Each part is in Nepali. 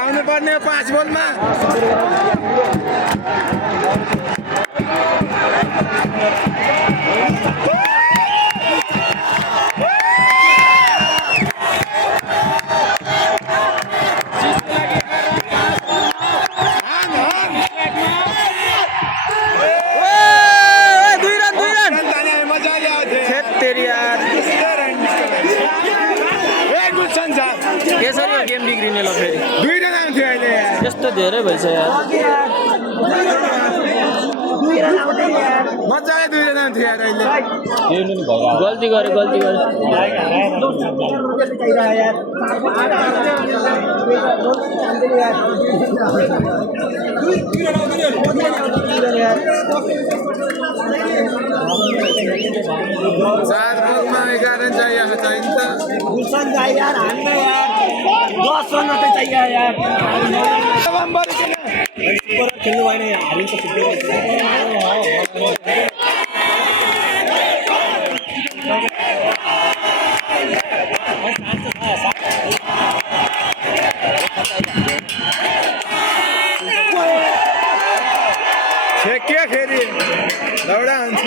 आउनु पर्ने 5 बलमा यसरी गेम बिग्रिने ल फेरि 2 जना थियो अहिले यस्तो धेरै भइछ यार मजाले 2 जना थियो यार अहिले गल्ती गरे चार बलमा 11 चाहिन्छ गुलशन चाहिए यार हान्ने यार 10 रन मात्रै चाहिए यार खेल्नु भएन यार हारिन्छ छेक्यो फेरि दौडा हुन्छ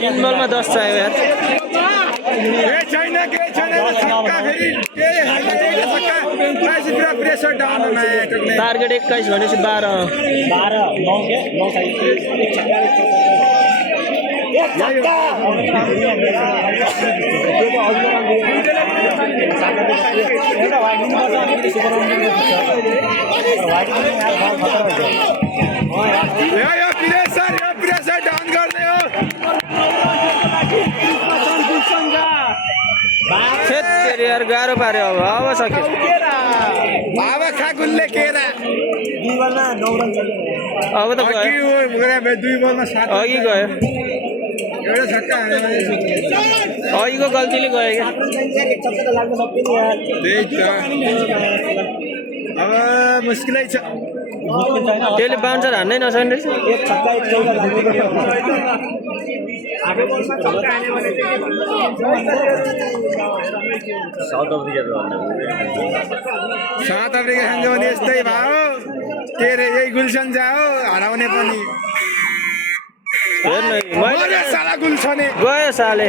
तीन बल में 10 चाहिए यार टार्गेट 21 भनेपछि 12 यार गाह्रो पार्यो अब सक्यो अब खा गुल्ले केरा 2 बलमा 9 रन अब त गयो 2 बलमा 7 अघि गयो एउटा छक्का अघिको गल्तीले गयो क्या एक छक्का त लाग्न सक्दैन यार त्यही त अब मुस्किलै छ त्यसले बाउन्सर हान्नै नसक्ने रहेछ एक छक्का एक चौका लाग्नु पर्यो साउथ अफ्रिकासँग भने यस्तै भयो के रे यही गुल्सन जाओ हराउने पनि हेर्नु साला गुल्सने गयो साले